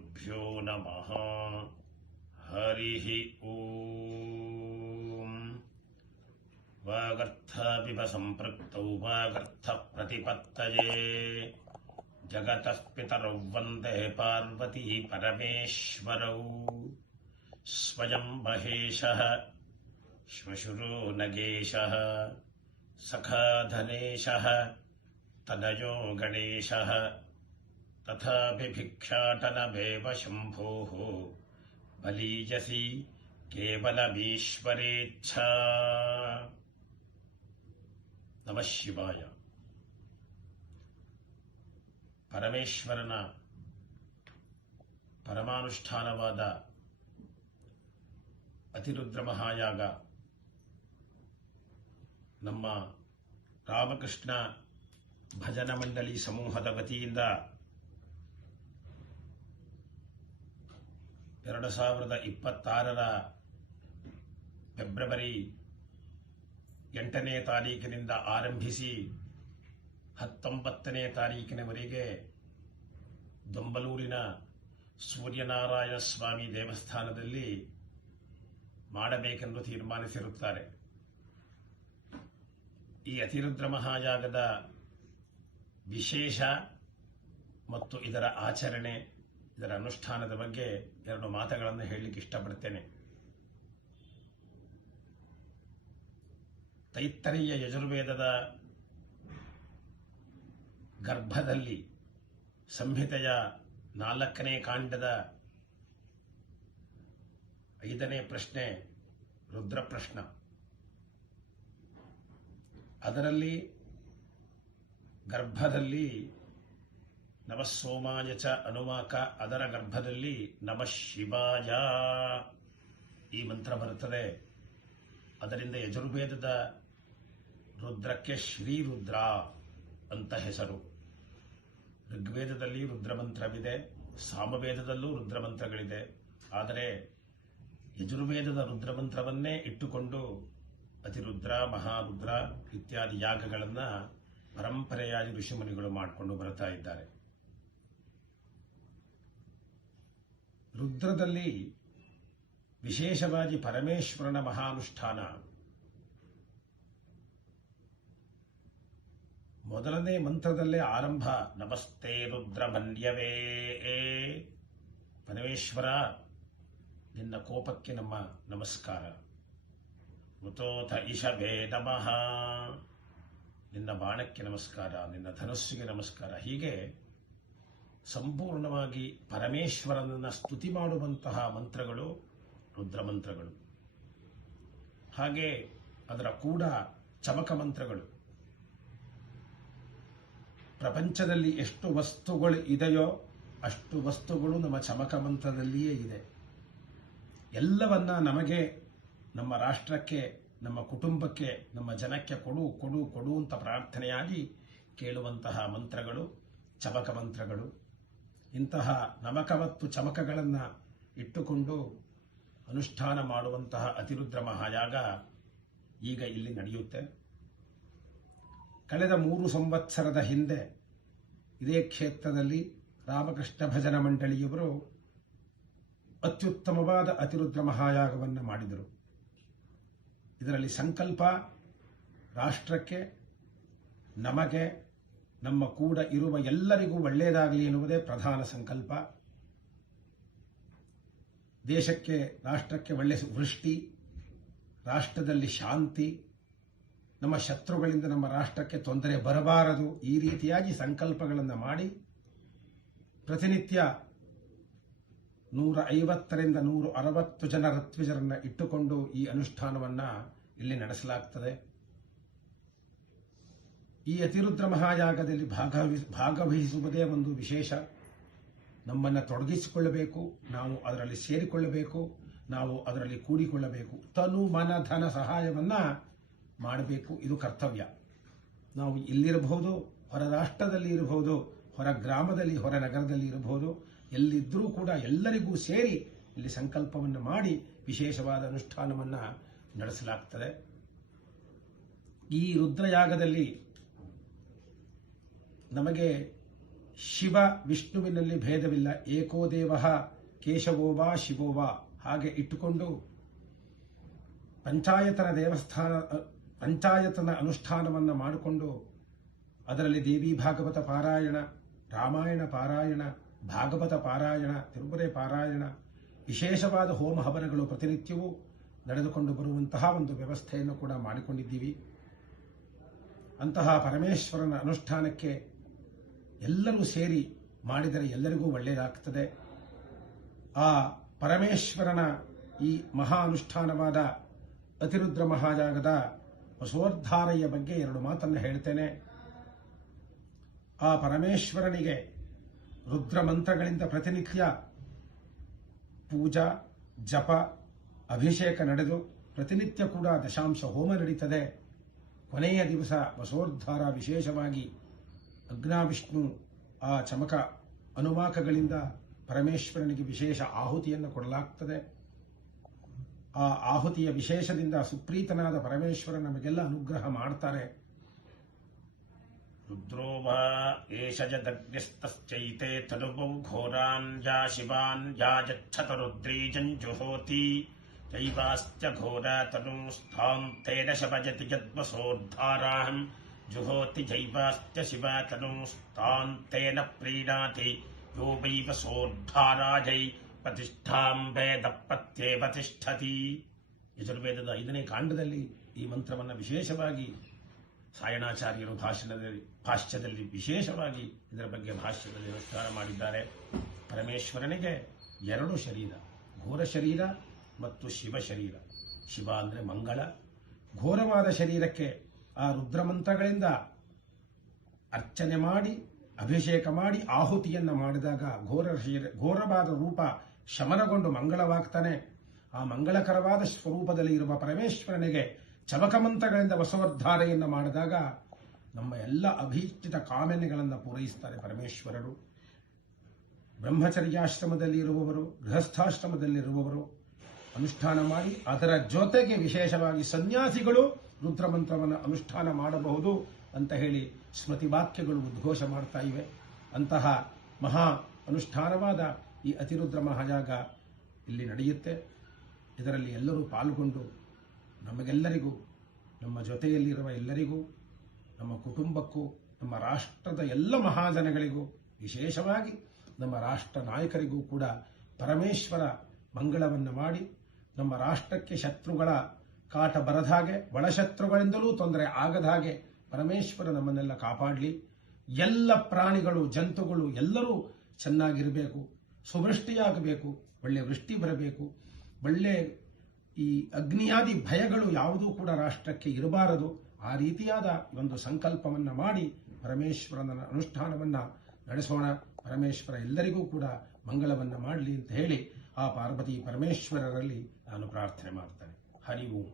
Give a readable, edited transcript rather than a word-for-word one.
ಶ್ರೀಗುರುಭ್ಯೋ ನಮಃ. ಹರಿಃ ಓಂ. ವಾಗರ್ಥಾಪಿವ ಸಂಪೃಕ್ತೌ ವಾಗರ್ಥಃ ಪ್ರತಿಪತ್ತಯೇ ಜಗತಃ ಪಿತರೌ ವಂದೇ ಪಾರ್ವತೀ ಪರಮೇಶ್ವರೌ. ಸ್ವಯಂ ಮಹೇಶಃ ಶ್ವಶುರೋ ನಗೇಶಃ ಸಖಾ ಧನೇಶಃ ತನಯೋ ಗಣೇಶಃ ತಥಾಪಿ ಭಿಕ್ಷಾಟನಮೇವ ಶಂಭೋಃ ಬಲೀಯಸಿ ಕೇವಲಮೀಶ್ವರೇಚ್ಛಾ. ನಮಃ ಶಿವಾಯ. ಪರಮೇಶ್ವರನ ಪರಮಾನುಷ್ಠಾನವಾದ ಅತಿರುದ್ರ ಮಹಾಯಾಗ ನಮ್ಮ ರಾಮಕೃಷ್ಣ ಭಜನ ಮಂಡಳಿ ಸಮೂಹದ ವತಿಯಿಂದ 2026 ಫೆಬ್ರವರಿ 8ನೇ ತಾರೀಕಿನಿಂದ ಆರಂಭಿಸಿ 19ನೇ ತಾರೀಕಿನವರೆಗೆ ದೊಂಬಲೂರಿನ ಸೂರ್ಯನಾರಾಯಣ ಸ್ವಾಮಿ ದೇವಸ್ಥಾನದಲ್ಲಿ ಮಾಡಬೇಕೆಂದು ತೀರ್ಮಾನಿಸಿರುತ್ತಾರೆ. ಈ ಅತಿರುದ್ರ ಮಹಾಯಾಗದ ವಿಶೇಷ ಮತ್ತು ಇದರ ಆಚರಣೆ, ಇದರ ಅನುಷ್ಠಾನದ ಬಗ್ಗೆ 2 ಮಾತುಗಳನ್ನು ಹೇಳಲಿಕ್ಕೆ ಇಷ್ಟಪಡ್ತೇನೆ. ತೈತ್ತರೀಯ ಯಜುರ್ವೇದದ ಗರ್ಭದಲ್ಲಿ ಸಂಹಿತೆಯ 4ನೇ ಕಾಂಡದ 5ನೇ ಪ್ರಶ್ನೆ ರುದ್ರ ಪ್ರಶ್ನ. ಅದರಲ್ಲಿ ಗರ್ಭದಲ್ಲಿ ನಮಃ ಸೋಮಾಯ ಚ ಅನುವಾಕ, ಅದರ ಗರ್ಭದಲ್ಲಿ ನಮಃ ಶಿವಾಯ ಈ ಮಂತ್ರ ಬರುತ್ತದೆ. ಅದರಿಂದ ಯಜುರ್ವೇದದ ರುದ್ರಕ್ಕೆ ಶ್ರೀರುದ್ರ ಅಂತ ಹೆಸರು. ಋಗ್ವೇದದಲ್ಲಿ ರುದ್ರಮಂತ್ರವಿದೆ, ಸಾಮವೇದದಲ್ಲೂ ರುದ್ರಮಂತ್ರಗಳಿದೆ. ಆದರೆ ಯಜುರ್ವೇದದ ರುದ್ರಮಂತ್ರವನ್ನೇ ಇಟ್ಟುಕೊಂಡು ಅತಿರುದ್ರ, ಮಹಾರುದ್ರ ಇತ್ಯಾದಿ ಯಾಗಗಳನ್ನು ಪರಂಪರೆಯಾಗಿ ಋಷಿಮುನಿಗಳು ಮಾಡಿಕೊಂಡು ಬರ್ತಾ ಇದ್ದಾರೆ. ರುದ್ರದಲ್ಲಿ ವಿಶೇಷವಾಗಿ ಪರಮೇಶ್ವರನ ಮಹಾನುಷ್ಠಾನ. ಮೊದಲನೇ ಮಂತ್ರದಲ್ಲೇ ಆರಂಭ. ನಮಸ್ತೆ ರುದ್ರಮನ್ಯವೇ. ಪರಮೇಶ್ವರ, ನಿನ್ನ ಕೋಪಕ್ಕೆ ನಮ್ಮ ನಮಸ್ಕಾರ. ಮುತೋಥ ಇಷಭೇ ನಮಃ, ನಿನ್ನ ಬಾಣಕ್ಕೆ ನಮಸ್ಕಾರ, ನಿನ್ನ ಧನುಸ್ಸಿಗೆ ನಮಸ್ಕಾರ. ಹೀಗೆ ಸಂಪೂರ್ಣವಾಗಿ ಪರಮೇಶ್ವರನನ್ನ ಸ್ತುತಿ ಮಾಡುವಂತಹ ಮಂತ್ರಗಳು ರುದ್ರಮಂತ್ರಗಳು. ಹಾಗೆ ಅದರ ಕೂಡ ಚಮಕ ಮಂತ್ರಗಳು. ಪ್ರಪಂಚದಲ್ಲಿ ಎಷ್ಟು ವಸ್ತುಗಳು ಇದೆಯೋ ಅಷ್ಟು ವಸ್ತುಗಳು ನಮ್ಮ ಚಮಕ ಮಂತ್ರದಲ್ಲಿಯೇ ಇದೆ. ಎಲ್ಲವನ್ನ ನಮಗೆ, ನಮ್ಮ ರಾಷ್ಟ್ರಕ್ಕೆ, ನಮ್ಮ ಕುಟುಂಬಕ್ಕೆ, ನಮ್ಮ ಜನಕ್ಕೆ ಕೊಡು ಕೊಡು ಕೊಡು ಅಂತ ಪ್ರಾರ್ಥನೆಯಾಗಿ ಕೇಳುವಂತಹ ಮಂತ್ರಗಳು ಚಮಕ ಮಂತ್ರಗಳು. ಇಂತಹ ನಮಕ ಮತ್ತು ಚಮಕಗಳನ್ನು ಇಟ್ಟುಕೊಂಡು ಅನುಷ್ಠಾನ ಮಾಡುವಂತಹ ಅತಿರುದ್ರ ಮಹಾಯಾಗ ಈಗ ಇಲ್ಲಿ ನಡೆಯುತ್ತೆ. ಕಳೆದ 3 ಸಂವತ್ಸರದ ಹಿಂದೆ ಇದೇ ಕ್ಷೇತ್ರದಲ್ಲಿ ರಾಮಕೃಷ್ಣ ಭಜನ ಮಂಡಳಿಯವರು ಅತ್ಯುತ್ತಮವಾದ ಅತಿರುದ್ರ ಮಹಾಯಾಗವನ್ನು ಮಾಡಿದರು. ಇದರಲ್ಲಿ ಸಂಕಲ್ಪ ರಾಷ್ಟ್ರಕ್ಕೆ, ನಮಗೆ, ನಮ್ಮ ಕೂಡ ಇರುವ ಎಲ್ಲರಿಗೂ ಒಳ್ಳೆಯದಾಗಲಿ ಎನ್ನುವುದೇ ಪ್ರಧಾನ ಸಂಕಲ್ಪ. ದೇಶಕ್ಕೆ, ರಾಷ್ಟ್ರಕ್ಕೆ ಒಳ್ಳೆಯ ವೃಷ್ಟಿ, ರಾಷ್ಟ್ರದಲ್ಲಿ ಶಾಂತಿ, ನಮ್ಮ ಶತ್ರುಗಳಿಂದ ನಮ್ಮ ರಾಷ್ಟ್ರಕ್ಕೆ ತೊಂದರೆ ಬರಬಾರದು, ಈ ರೀತಿಯಾಗಿ ಸಂಕಲ್ಪಗಳನ್ನು ಮಾಡಿ ಪ್ರತಿನಿತ್ಯ 150ರಿಂದ 160 ಜನ ಋತ್ವಿಜರನ್ನು ಇಟ್ಟುಕೊಂಡು ಈ ಅನುಷ್ಠಾನವನ್ನು ಇಲ್ಲಿ ನಡೆಸಲಾಗುತ್ತದೆ. ಈ ಅತಿರುದ್ರ ಮಹಾಯಾಗದಲ್ಲಿ ಭಾಗವಹಿಸುವುದೇ ಒಂದು ವಿಶೇಷ. ನಮ್ಮನ್ನು ತೊಡಗಿಸಿಕೊಳ್ಳಬೇಕು, ನಾವು ಅದರಲ್ಲಿ ಸೇರಿಕೊಳ್ಳಬೇಕು, ನಾವು ಅದರಲ್ಲಿ ಕೂಡಿಕೊಳ್ಳಬೇಕು. ತನು ಮನ ಧನ ಸಹಾಯವನ್ನು ಮಾಡಬೇಕು. ಇದು ಕರ್ತವ್ಯ. ನಾವು ಇಲ್ಲಿರಬಹುದು, ಹೊರ ರಾಷ್ಟ್ರದಲ್ಲಿ ಇರಬಹುದು, ಹೊರ ಗ್ರಾಮದಲ್ಲಿ, ಹೊರ ನಗರದಲ್ಲಿ ಇರಬಹುದು, ಎಲ್ಲಿದ್ದರೂ ಕೂಡ ಎಲ್ಲರಿಗೂ ಸೇರಿ ಇಲ್ಲಿ ಸಂಕಲ್ಪವನ್ನು ಮಾಡಿ ವಿಶೇಷವಾದ ಅನುಷ್ಠಾನವನ್ನು ನಡೆಸಲಾಗುತ್ತದೆ. ಈ ರುದ್ರಯಾಗದಲ್ಲಿ ನಮಗೆ ಶಿವ ವಿಷ್ಣುವಿನಲ್ಲಿ ಭೇದವಿಲ್ಲ. ಏಕೋ ದೇವಃ ಕೇಶವೋವಾ ಶಿವೋವಾ ಹಾಗೆ ಇಟ್ಟುಕೊಂಡು ಪಂಚಾಯತನ ಅನುಷ್ಠಾನವನ್ನು ಮಾಡಿಕೊಂಡು ಅದರಲ್ಲಿ ದೇವಿ ಭಾಗವತ ಪಾರಾಯಣ, ರಾಮಾಯಣ ಪಾರಾಯಣ, ಭಾಗವತ ಪಾರಾಯಣ, ತಿರುಮಲೆ ಪಾರಾಯಣ, ವಿಶೇಷವಾದ ಹೋಮ ಹವನಗಳು ಪ್ರತಿನಿತ್ಯವೂ ನಡೆದುಕೊಂಡು ಬರುವಂತಹ ಒಂದು ವ್ಯವಸ್ಥೆಯನ್ನು ಕೂಡ ಮಾಡಿಕೊಂಡಿದ್ದೀವಿ. ಅಂತಹ ಪರಮೇಶ್ವರನ ಅನುಷ್ಠಾನಕ್ಕೆ ಎಲ್ಲರೂ ಸೇರಿ ಮಾಡಿದರೆ ಎಲ್ಲರಿಗೂ ಒಳ್ಳೆಯದಾಗ್ತದೆ. ಆ ಪರಮೇಶ್ವರನ ಈ ಮಹಾ ಅನುಷ್ಠಾನವಾದ ಅತಿರುದ್ರ ಮಹಾಯಾಗದ ವಸೋದ್ಧಾರೆಯ ಬಗ್ಗೆ 2 ಮಾತನ್ನು ಹೇಳ್ತೇನೆ. ಆ ಪರಮೇಶ್ವರನಿಗೆ ರುದ್ರ ಮಂತ್ರಗಳಿಂದ ಪ್ರತಿನಿತ್ಯ ಪೂಜಾ, ಜಪ, ಅಭಿಷೇಕ ನಡೆದು ಪ್ರತಿನಿತ್ಯ ಕೂಡ ದಶಾಂಶ ಹೋಮ ನಡೀತದೆ. ಕೊನೆಯ ದಿವಸ ವಸೋದ್ಧಾರ ವಿಶೇಷವಾಗಿ ಅಗ್ನಾವಿಷ್ಣು ಆ ಚಮಕ ಅನುವಾಕಗಳಿಂದ ಪರಮೇಶ್ವರನಿಗೆ ವಿಶೇಷ ಆಹುತಿಯನ್ನು ಕೊಡಲಾಗ್ತದೆ. ಆ ಆಹುತಿಯ ವಿಶೇಷದಿಂದ ಸುಪ್ರೀತನಾದ ಪರಮೇಶ್ವರ ನಮಗೆಲ್ಲ ಅನುಗ್ರಹ ಮಾಡ್ತಾರೆ. ರುದ್ರೋವಾ ಏಷ ಜದಗ್ನಿಸ್ತಶ್ಚೈತೆ ತನುವೌ ಘೋರಾನ್ ಯಾ ಶಿವಾನ್ ಯಾ ಯಚ್ಛತ ರುದ್ರೀಜಂಜುಹೋತಿ ದೈವಾಸ್ತ್ಯ ಘೋರ ತನೂಸ್ಥಾಂ ತೇನ ಶಪಜತಿ ಯದ್ವಸೋದ್ಧಾರಾಹಂ ಜುಹೋತಿ ಜೈವಾಸ್ತ್ಯ ಶಿವ ತನೂಸ್ಥಾಂ ತೇನ ಪ್ರೀಣಾತಿ ಯೋ ವೈ ವಸೋದ್ಧಾರಾಜೈ ಪ್ರತಿಷ್ಠಾಂ ವೇದ ಪ್ರತ್ಯೇವ ತಿಷ್ಠತಿ. ಯಜುರ್ವೇದದ 5ನೇ ಕಾಂಡದಲ್ಲಿ ಈ ಮಂತ್ರವನ್ನು ವಿಶೇಷವಾಗಿ ಸಾಯಣಾಚಾರ್ಯರು ಭಾಷ್ಯದಲ್ಲಿ ವಿಶೇಷವಾಗಿ ಇದರ ಬಗ್ಗೆ ಭಾಷ್ಯದಲ್ಲಿ ವಿಸ್ತಾರ ಮಾಡಿದ್ದಾರೆ. ಪರಮೇಶ್ವರನಿಗೆ 2 ಶರೀರ, ಘೋರ ಶರೀರ ಮತ್ತು ಶಿವ ಶರೀರ. ಶಿವ ಅಂದರೆ ಮಂಗಳ. ಘೋರವಾದ ಶರೀರಕ್ಕೆ ಆ ರುದ್ರಮಂತ್ರಗಳಿಂದ ಅರ್ಚನೆ ಮಾಡಿ ಅಭಿಷೇಕ ಮಾಡಿ ಆಹುತಿಯನ್ನು ಮಾಡಿದಾಗ ಘೋರವಾದ ರೂಪ ಶಮನಗೊಂಡು ಮಂಗಳವಾಗ್ತಾನೆ. ಆ ಮಂಗಳಕರವಾದ ಸ್ವರೂಪದಲ್ಲಿ ಇರುವ ಪರಮೇಶ್ವರನಿಗೆ ಚಮಕಮಂತ್ರಗಳಿಂದ ವಸವದ್ಧಾರೆಯನ್ನು ಮಾಡಿದಾಗ ನಮ್ಮ ಎಲ್ಲ ಅಭೀಷ್ಟಿತ ಕಾಮನೆಗಳನ್ನು ಪೂರೈಸುತ್ತಾರೆ ಪರಮೇಶ್ವರರು. ಬ್ರಹ್ಮಚರ್ಯಾಶ್ರಮದಲ್ಲಿ ಇರುವವರು, ಗೃಹಸ್ಥಾಶ್ರಮದಲ್ಲಿರುವವರು ಅನುಷ್ಠಾನ ಮಾಡಿ ಅದರ ಜೊತೆಗೆ ವಿಶೇಷವಾಗಿ ಸನ್ಯಾಸಿಗಳು ರುದ್ರಮಂತ್ರವನ್ನು ಅನುಷ್ಠಾನ ಮಾಡಬಹುದು ಅಂತ ಹೇಳಿ ಸ್ಮೃತಿ ವಾಕ್ಯಗಳು ಉದ್ಘೋಷ ಮಾಡ್ತಾ ಇವೆ. ಅಂತಹ ಮಹಾ ಅನುಷ್ಠಾನವಾದ ಈ ಅತಿರುದ್ರ ಮಹಾಯಾಗ ಇಲ್ಲಿ ನಡೆಯುತ್ತೆ. ಇದರಲ್ಲಿ ಎಲ್ಲರೂ ಪಾಲ್ಗೊಂಡು ನಮಗೆಲ್ಲರಿಗೂ, ನಮ್ಮ ಜೊತೆಯಲ್ಲಿರುವ ಎಲ್ಲರಿಗೂ, ನಮ್ಮ ಕುಟುಂಬಕ್ಕೂ, ನಮ್ಮ ರಾಷ್ಟ್ರದ ಎಲ್ಲ ಮಹಾಜನಗಳಿಗೂ, ವಿಶೇಷವಾಗಿ ನಮ್ಮ ರಾಷ್ಟ್ರ ನಾಯಕರಿಗೂ ಕೂಡ ಪರಮೇಶ್ವರ ಮಂಗಳವನ್ನು ಮಾಡಿ ನಮ್ಮ ರಾಷ್ಟ್ರಕ್ಕೆ ಶತ್ರುಗಳ ಕಾಟ ಬರದ ಹಾಗೆ, ಒಳಶತ್ರುಗಳಿಂದಲೂ ತೊಂದರೆ ಆಗದ ಹಾಗೆ ಪರಮೇಶ್ವರ ನಮ್ಮನ್ನೆಲ್ಲ ಕಾಪಾಡಲಿ. ಎಲ್ಲ ಪ್ರಾಣಿಗಳು, ಜಂತುಗಳು ಎಲ್ಲರೂ ಚೆನ್ನಾಗಿರಬೇಕು, ಸುವೃಷ್ಟಿಯಾಗಬೇಕು, ಒಳ್ಳೆ ವೃಷ್ಟಿ ಬರಬೇಕು, ಒಳ್ಳೆ ಈ ಅಗ್ನಿಯಾದಿ ಭಯಗಳು ಯಾವುದೂ ಕೂಡ ರಾಷ್ಟ್ರಕ್ಕೆ ಇರಬಾರದು. ಆ ರೀತಿಯಾದ ಒಂದು ಸಂಕಲ್ಪವನ್ನು ಮಾಡಿ ಪರಮೇಶ್ವರನ ಅನುಷ್ಠಾನವನ್ನು ನಡೆಸೋಣ. ಪರಮೇಶ್ವರ ಎಲ್ಲರಿಗೂ ಕೂಡ ಮಂಗಳವನ್ನು ಮಾಡಲಿ ಅಂತ ಹೇಳಿ ಆ ಪಾರ್ವತಿ ಪರಮೇಶ್ವರರಲ್ಲಿ ನಾನು ಪ್ರಾರ್ಥನೆ ಮಾಡ್ತೇನೆ. ಹರಿ ಓಂ.